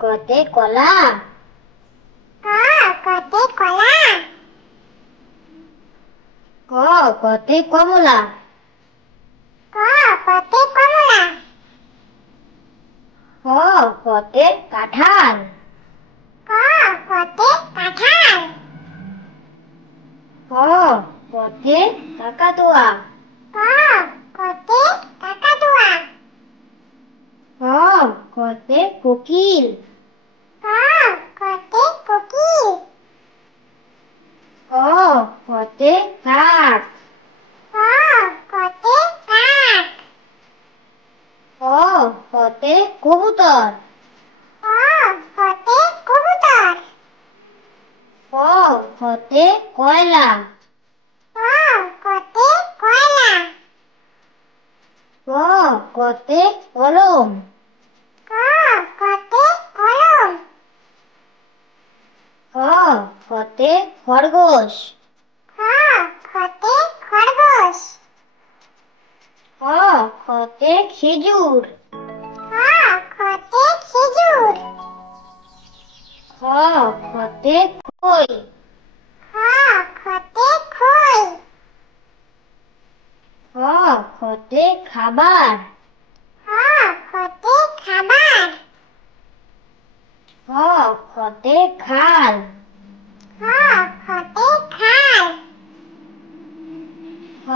কতে কলা। ক কতে কলা। ক কতে কমলা। ক কতে কমলা। খ কতে কাঁঠাল। ক কতে কাঁঠাল। খ কতে কাকাতুয়া। ক কতে কাকাতুয়া। খ কতে কোকিল। ক কতে কোকিল। ক কতে কাক। ক কতে কাক। খ কতে কবুতর। ক কতে কবুতর। ক কতে কয়লা। ক কতে কয়লা। ক কতে কলম। ক কতে কলম। খ কতে খরগোশ। খ কতে খরগোশ। খ কতে খেজুর। খ কতে খেজুর। খ কতে খই। খ কতে খই। খ কতে খাবার। খ কতে খাবার। খ কতে খাল। খ কতে খাল। খ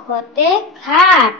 কতে খাট।